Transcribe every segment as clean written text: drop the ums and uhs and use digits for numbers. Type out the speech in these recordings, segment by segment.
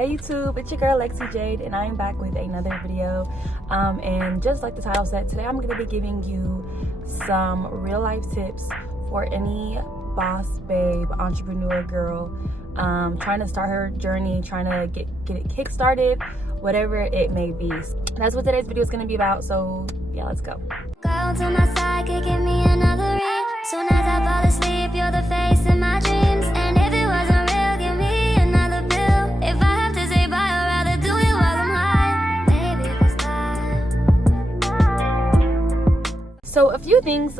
Hey YouTube, it's your girl Lexi Jade and I'm back with another video. And just like the title said, today I'm going to be giving you some real life tips for any boss babe, entrepreneur girl trying to start her journey, trying to get it kick-started, whatever it may be. That's what today's video is going to be about, so yeah, let's go. Girl to my side, kicking me another ring. Soon as I fall asleep, you're the face in my dreams. And if it wasn't real, give me another pill. If I have to say bye, I'd rather do it while I'm high. Maybe this time. So a few things,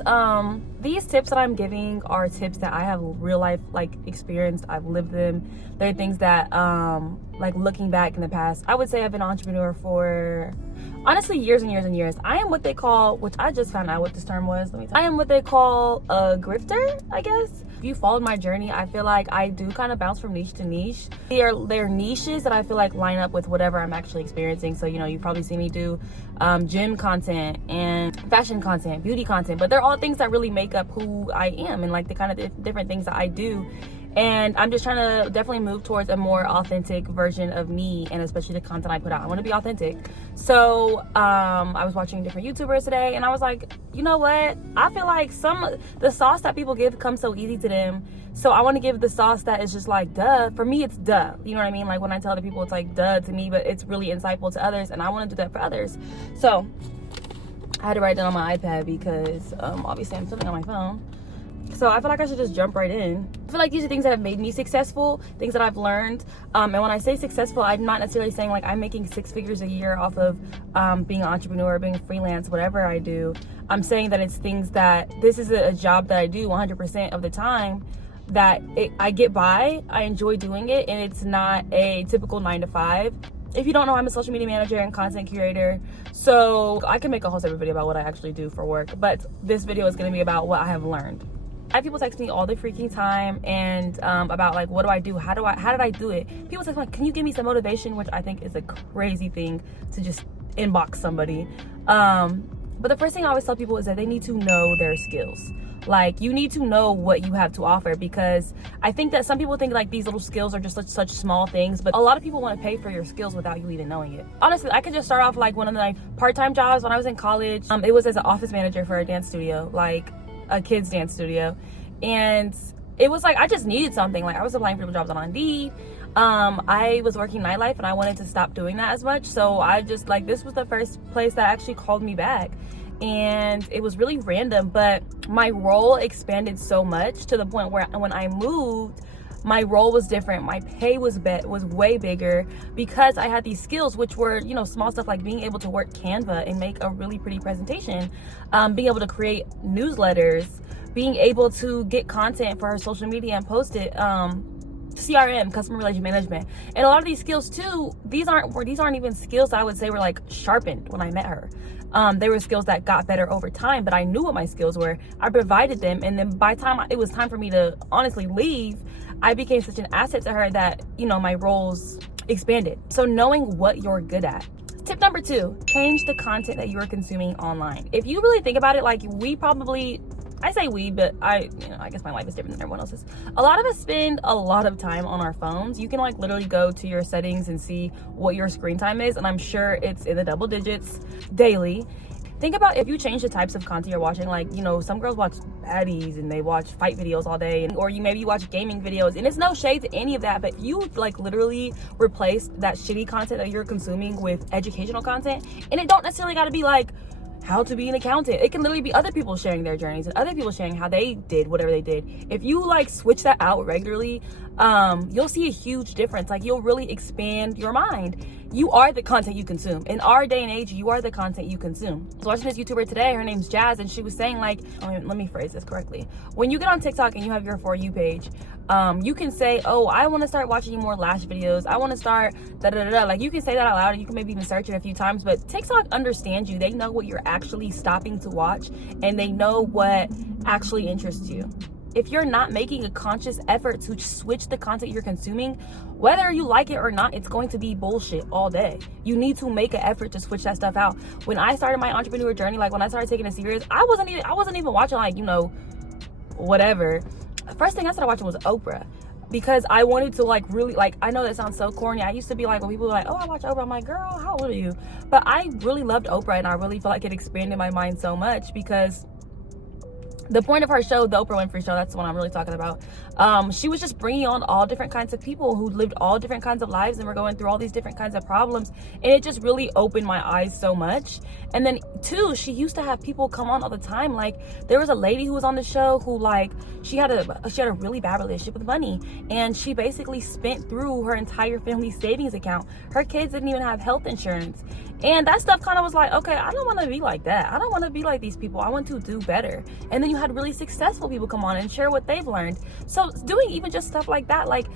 these tips that I'm giving are tips that I have real life experienced. I've lived them. They're things that like looking back in the past, I would say I've been an entrepreneur for honestly years and years and years. I am what they call, which I just found out what this term was, I am what they call a grifter, I guess. If you followed my journey, I feel like I do kind of bounce from niche to niche. They're niches that I feel like line up with whatever I'm actually experiencing. So, you know, you probably see me do gym content and fashion content, beauty content, but they're all things that really make up who I am and like the kind of different things that I do. And I'm just trying to definitely move towards a more authentic version of me, and especially the content I put out. I want to be authentic. So I was watching different YouTubers today and I was like, you know what? I feel like the sauce that people give comes so easy to them. So I want to give the sauce that is just like duh. For me, it's duh. You know what I mean? Like when I tell the people, it's like duh to me, but it's really insightful to others, and I want to do that for others. So I had to write it down on my iPad because obviously I'm filming on my phone. So I feel like I should just jump right in. I feel like these are things that have made me successful, things that I've learned. And when I say successful, I'm not necessarily saying like I'm making 6 figures a year off of being an entrepreneur, being freelance, whatever I do. I'm saying that it's things that this is a job that I do 100% of the time, that I get by, I enjoy doing it, and it's not a typical 9 to 5. If you don't know, I'm a social media manager and content curator. So I can make a whole separate video about what I actually do for work, but this video is going to be about what I have learned. I have people text me all the freaking time and about like, what do I do? How did I do it? People text me like, can you give me some motivation? Which I think is a crazy thing to just inbox somebody. But the first thing I always tell people is that they need to know their skills. Like, you need to know what you have to offer, because I think that some people think like these little skills are just such small things, but a lot of people want to pay for your skills without you even knowing it. Honestly, I could just start off like one of my part-time jobs when I was in college. It was as an office manager for a dance studio, like a kids dance studio, and it was like I just needed something. Like I was applying for jobs on Indeed. I was working nightlife and I wanted to stop doing that as much, so I just like, this was the first place that actually called me back, and it was really random, but my role expanded so much to the point where when I moved, my role was different. My pay was way bigger because I had these skills, which were, you know, small stuff like being able to work Canva and make a really pretty presentation, being able to create newsletters, being able to get content for her social media and post it, CRM, customer relation management. And a lot of these skills too, these aren't even skills that I would say were like sharpened when I met her. They were skills that got better over time, but I knew what my skills were. I provided them, and then by the time it was time for me to honestly leave, I became such an asset to her that, you know, my roles expanded. So knowing what you're good at. Tip number 2, change the content that you're consuming online. If you really think about it, like I say we, but I guess my life is different than everyone else's. A lot of us spend a lot of time on our phones. You can like literally go to your settings and see what your screen time is, and I'm sure it's in the double digits daily. Think about if you change the types of content you're watching. Like, you know, some girls watch baddies and they watch fight videos all day, or maybe you watch gaming videos, and it's no shade to any of that, but if you like literally replace that shitty content that you're consuming with educational content, and it don't necessarily got to be like how to be an accountant. It can literally be other people sharing their journeys and other people sharing how they did whatever they did. If you like switch that out regularly, you'll see a huge difference. Like, you'll really expand your mind. You are the content you consume. In our day and age, you are the content you consume. I was watching this YouTuber today, her name's Jazz, and she was saying like, let me phrase this correctly. When you get on TikTok and you have your For You page, you can say, oh, I want to start watching more lash videos. I want to start da-da-da-da. Like, you can say that out loud, and you can maybe even search it a few times, but TikTok understands you. They know what you're actually stopping to watch, and they know what actually interests you. If you're not making a conscious effort to switch the content you're consuming, whether you like it or not, it's going to be bullshit all day. You need to make an effort to switch that stuff out. When I started my entrepreneur journey, like when I started taking it serious, I wasn't even watching like, you know, whatever. First thing I started watching was Oprah. because I wanted to like really, like, I know that sounds so corny. I used to be like, when people were like, oh, I watch Oprah, I'm like, girl, how old are you? But I really loved Oprah, and I really felt like it expanded my mind so much, because the point of her show, the Oprah Winfrey Show, that's the one I'm really talking about. She was just bringing on all different kinds of people who lived all different kinds of lives and were going through all these different kinds of problems. And it just really opened my eyes so much. And then too, she used to have people come on all the time. Like, there was a lady who was on the show who, like, she had a really bad relationship with money, and she basically spent through her entire family savings account. Her kids didn't even have health insurance. And that stuff kind of was like, okay, I don't want to be like that. I don't want to be like these people. I want to do better. And then you had really successful people come on and share what they've learned. So doing even just stuff like that, like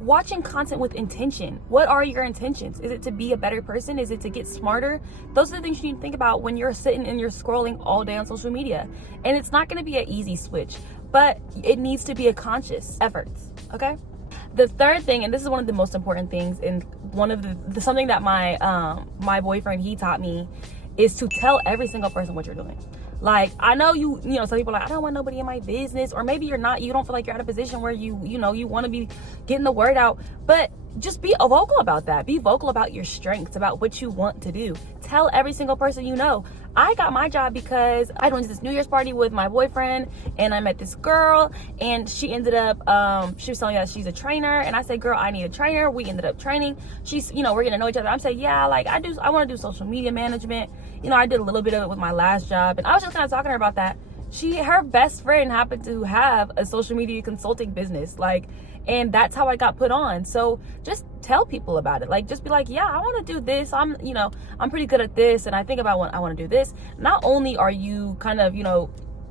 watching content with intention. What are your intentions? Is it to be a better person? Is it to get smarter? Those are the things you need to think about when you're sitting and you're scrolling all day on social media. And it's not going to be an easy switch, but it needs to be a conscious effort, okay? The third thing, and this is one of the most important things, and one of the something that my boyfriend, he taught me, is to tell every single person what you're doing. Like, I know you know, some people are like, I don't want nobody in my business, or maybe you don't feel like you're at a position where you want to be getting the word out, but just be vocal about that. Be vocal about your strengths, about what you want to do. Tell every single person you know. I got my job because I went to this New Year's party with my boyfriend, and I met this girl, and she ended up, she was telling me that she's a trainer, and I said, girl, I need a trainer. We ended up training. She's, we're gonna know each other. I'm saying, yeah, like I want to do social media management. I did a little bit of it with my last job, and I was just kind of talking to her about that. Her best friend happened to have a social media consulting business, and that's how I got put on. So just tell people about it. Like, just be like, yeah, I want to do this. I'm pretty good at this, and I think about I want to do this. Not only are you kind of,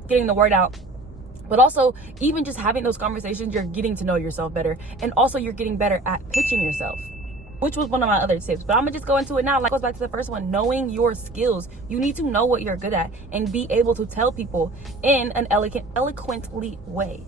getting the word out, but also even just having those conversations, you're getting to know yourself better, and also you're getting better at pitching yourself, which was one of my other tips. But I'm gonna just go into it now. Like, goes back to the first one, knowing your skills. You need to know what you're good at and be able to tell people in an eloquently way.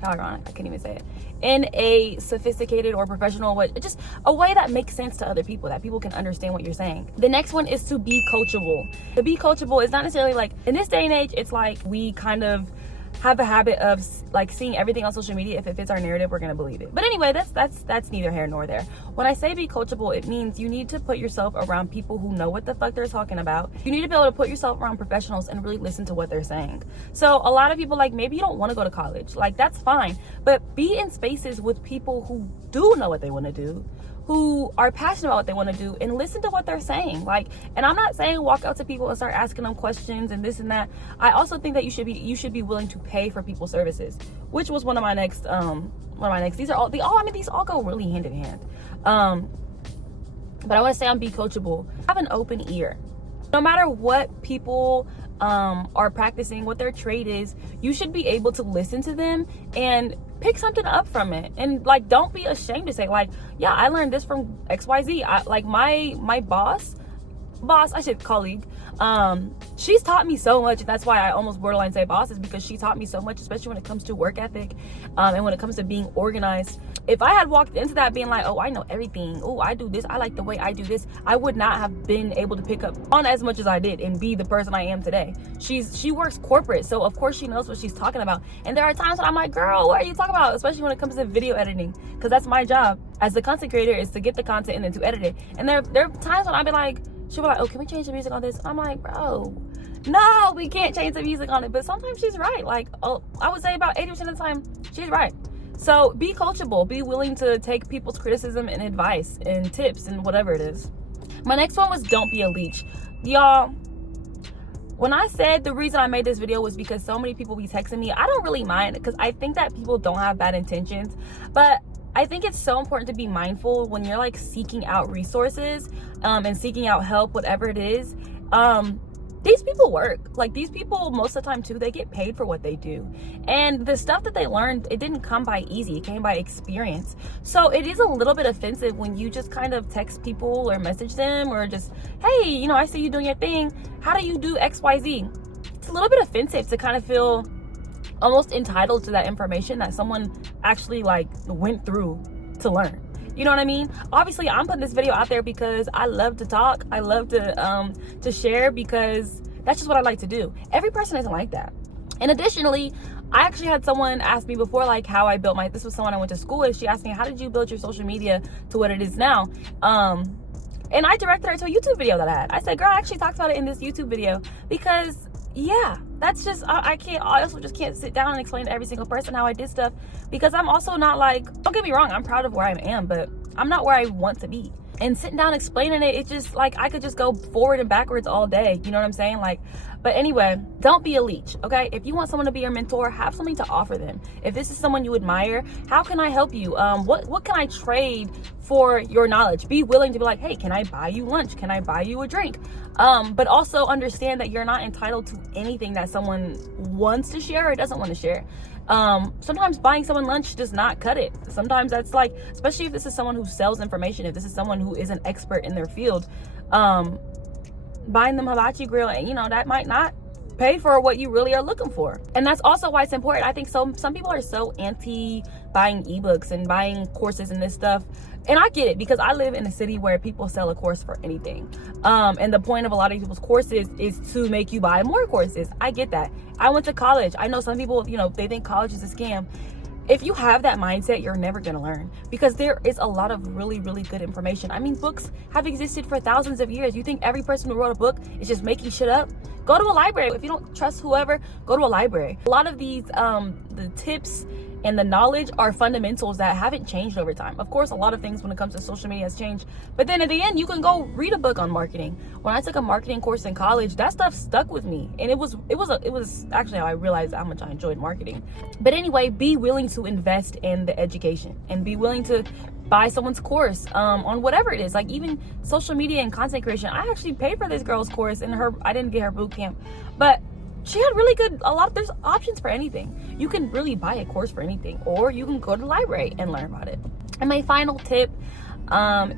How ironic, I can't even say it. In a sophisticated or professional way, just a way that makes sense to other people, that people can understand what you're saying. The next one is to be coachable. To be coachable is not necessarily like, in this day and age, it's like we kind of have a habit of like seeing everything on social media. If it fits our narrative, we're gonna believe it. But anyway, that's neither here nor there. When I say be coachable, it means you need to put yourself around people who know what the fuck they're talking about. You need to be able to put yourself around professionals and really listen to what they're saying. So a lot of people, like, maybe you don't want to go to college, like, that's fine, but be in spaces with people who do know what they want to do, who are passionate about what they want to do, and listen to what they're saying. Like, and I'm not saying walk out to people and start asking them questions and this and that. I also think that you should be willing to pay for people's services, which was one of my next these all go really hand in hand. But I want to say on be coachable. Have an open ear. No matter what people are practicing, what their trade is, you should be able to listen to them and pick something up from it. And like, don't be ashamed to say, like, yeah, I learned this from XYZ. Like my boss, I said colleague, she's taught me so much. That's why I almost borderline say boss, is because she taught me so much, especially when it comes to work ethic, and when it comes to being organized. If I had walked into that being like, oh, I know everything, oh, I do this, I like the way I do this, I would not have been able to pick up on as much as I did and be the person I am today. She works corporate, so of course she knows what she's talking about. And there are times when I'm like, girl, what are you talking about? Especially when it comes to video editing, because that's my job as the content creator, is to get the content and then to edit it. And there are times when I'll be like, she'll be like, oh, can we change the music on this? I'm like, bro, no, we can't change the music on it. But sometimes she's right. Like, oh, I would say about 80% of the time, she's right. So be coachable. Be willing to take people's criticism and advice and tips and whatever it is. My next one was don't be a leech. Y'all, when I said the reason I made this video was because so many people be texting me, I don't really mind, because I think that people don't have bad intentions. But I think it's so important to be mindful when you're like seeking out resources and seeking out help, whatever it is. These people work. Like, these people, most of the time too, they get paid for what they do. And the stuff that they learned, it didn't come by easy. It came by experience. So it is a little bit offensive when you just kind of text people or message them or just, hey, I see you doing your thing. How do you do XYZ? It's a little bit offensive to kind of feel almost entitled to that information that someone actually like went through to learn. You know what I mean? Obviously, I'm putting this video out there because I love to talk. I love to share, because that's just what I like to do. Every person isn't like that. And additionally, I actually had someone ask me before, like, how I built this was someone I went to school with. She asked me, how did you build your social media to what it is now? And I directed her to a YouTube video that I had. I said, girl, I actually talked about it in this YouTube video, because yeah, that's just, I also just can't sit down and explain to every single person how I did stuff, because I'm also not like, don't get me wrong, I'm proud of where I am, but I'm not where I want to be. And sitting down explaining it, it's just like, I could just go forward and backwards all day. You know what I'm saying? Like, but anyway, don't be a leech, okay? If you want someone to be your mentor, have something to offer them. If this is someone you admire, how can I help you? What can I trade for your knowledge? Be willing to be like, hey, can I buy you lunch? Can I buy you a drink? But also understand that you're not entitled to anything that someone wants to share or doesn't want to share. Sometimes buying someone lunch does not cut it. Sometimes that's like, especially if this is someone who sells information, if this is someone who is an expert in their field, buying them hibachi grill, and you know, that might not pay for what you really are looking for. And that's also why it's important. I think some people are so anti buying ebooks and buying courses and this stuff. And I get it, because I live in a city where people sell a course for anything. And the point of a lot of people's courses is to make you buy more courses. I get that. I went to college. I know some people, you know, they think college is a scam. If you have that mindset, you're never going to learn, because there is a lot of really, really good information. I mean, books have existed for thousands of years. You think every person who wrote a book is just making shit up? Go to a library. If you don't trust whoever, go to a library. A lot of these, the tips and the knowledge are fundamentals that haven't changed over time. Of course, a lot of things when it comes to social media has changed, but then at the end, you can go read a book on marketing. When I took a marketing course in college, that stuff stuck with me, and it was actually how I realized how much I enjoyed marketing. But anyway, be willing to invest in the education, and be willing to buy someone's course on whatever it is, like even social media and content creation. I actually paid for this girl's course, and I didn't get her boot camp, but she had really good, there's options for anything. You can really buy a course for anything, or you can go to the library and learn about it. And my final tip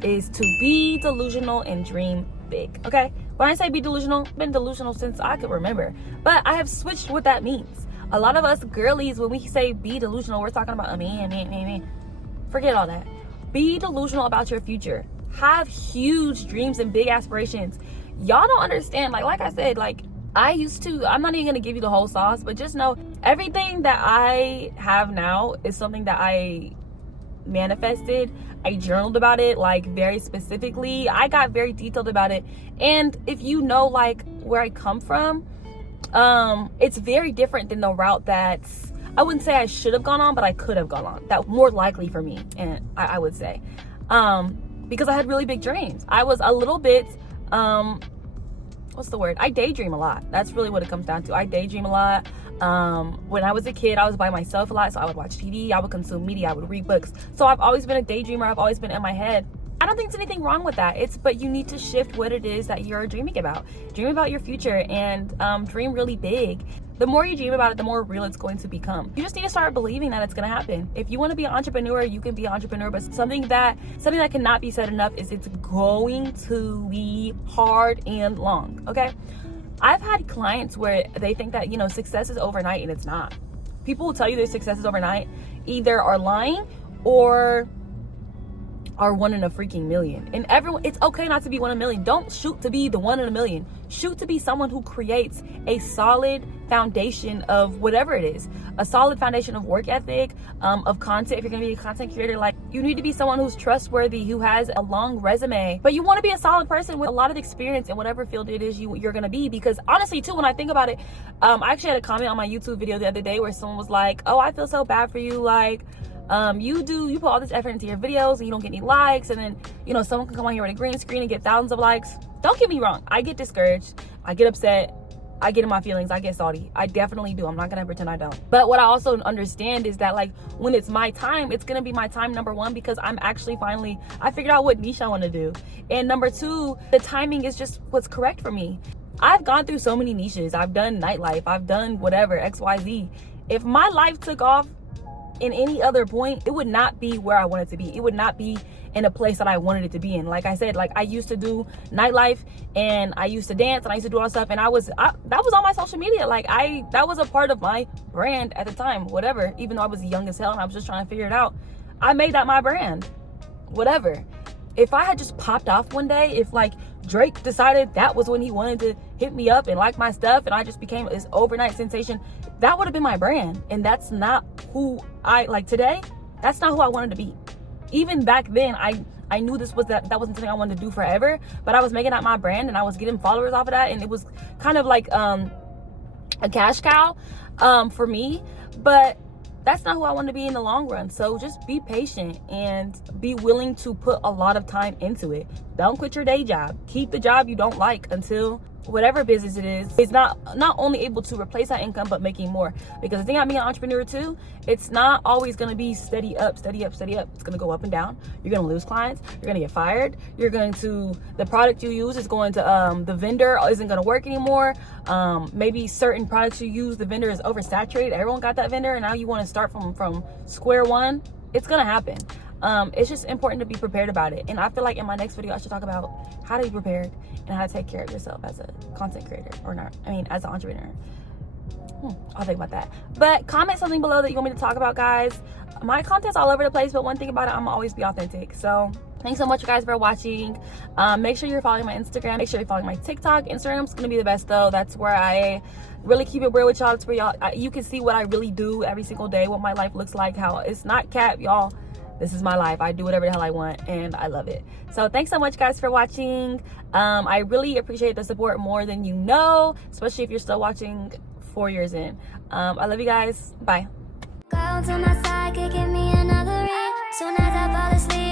is to be delusional and dream big, okay? When I say be delusional, I've been delusional since I could remember, but I have switched what that means. A lot of us girlies, when we say be delusional, we're talking about me. Forget all that. Be delusional about your future. Have huge dreams and big aspirations. Y'all don't understand, like I said, like, I'm not even gonna give you the whole sauce, but just know everything that I have now is something that I manifested. I journaled about it, like, very specifically. I got very detailed about it. And if you know, like, where I come from, it's very different than the route that I wouldn't say I should have gone on, but I could have gone on. That more likely for me, and I would say, because I had really big dreams. I was a little bit, what's the word? I daydream a lot. That's really what it comes down to. I daydream a lot. When I was a kid, I was by myself a lot, so I would watch TV, I would consume media, I would read books. So I've always been a daydreamer. I've always been in my head. I don't think there's anything wrong with that. But you need to shift what it is that you're dreaming about. Dream about your future, and dream really big. The more you dream about it, the more real it's going to become. You just need to start believing that it's going to happen. If you want to be an entrepreneur, you can be an entrepreneur, but something that cannot be said enough is it's going to be hard and long, okay? I've had clients where they think that, you know, success is overnight, and it's not. People who tell you their success is overnight either are lying or are one in a freaking million. And everyone, it's okay not to be one in a million. Don't shoot to be the one in a million. Shoot to be someone who creates a solid foundation of whatever it is, a solid foundation of work ethic, of content. If you're gonna be a content creator, like, you need to be someone who's trustworthy, who has a long resume, but you want to be a solid person with a lot of experience in whatever field it is you're gonna be. Because honestly too, when I think about it, I actually had a comment on my YouTube video the other day where someone was like, oh, I feel so bad for you, like, you put all this effort into your videos and you don't get any likes, and then, you know, someone can come on here with a green screen and get thousands of likes. Don't get me wrong, I get discouraged, I get upset, I get in my feelings, I get salty. I definitely do. I'm not gonna pretend I don't. But what I also understand is that, like, when it's my time, it's gonna be my time, number one, because I'm actually I figured out what niche I want to do, and number two, the timing is just what's correct for me. I've gone through so many niches. I've done nightlife, I've done whatever, XYZ. If my life took off in any other point, it would not be where I wanted to be. It would not be in a place that I wanted it to be in. Like I said, like, I used to do nightlife, and I used to dance, and I used to do all that stuff, and that was on my social media. Like, that was a part of my brand at the time, whatever. Even though I was young as hell and I was just trying to figure it out, I made that my brand, whatever. If I had just popped off one day, if like Drake decided that was when he wanted to hit me up and like my stuff, and I just became this overnight sensation, that would have been my brand. And that's not who I like today. That's not who I wanted to be. Even back then, I knew that wasn't something I wanted to do forever, but I was making that my brand and I was getting followers off of that, and it was kind of like a cash cow for me. But that's not who I want to be in the long run. So just be patient and be willing to put a lot of time into it. Don't quit your day job. Keep the job you don't like until whatever business it is not only able to replace that income, but making more. Because the thing about being an entrepreneur too, it's not always going to be steady up. It's going to go up and down. You're going to lose clients. You're going to get fired. The product you use is going to, the vendor isn't going to work anymore. Maybe certain products you use, the vendor is oversaturated. Everyone got that vendor and now you want to start from square one. It's going to happen. It's just important to be prepared about it. And I feel like in my next video, I should talk about how to be prepared and how to take care of yourself as a content creator, as an entrepreneur. I'll think about that. But comment something below that you want me to talk about, guys. My content's all over the place, but one thing about it, I'm always be authentic. So thanks so much, guys, for watching. Make sure you're following my Instagram. Make sure you're following my TikTok. Instagram's gonna be the best though. That's where I really keep it real with y'all. It's where you can see what I really do every single day, what my life looks like, how it's not cap, y'all. This is my life. I do whatever the hell I want and I love it. So thanks so much, guys, for watching. I really appreciate the support more than you know, especially if you're still watching 4 years in. I love you guys. Bye. Go to my side, give me another ring. Soon as I fall asleep.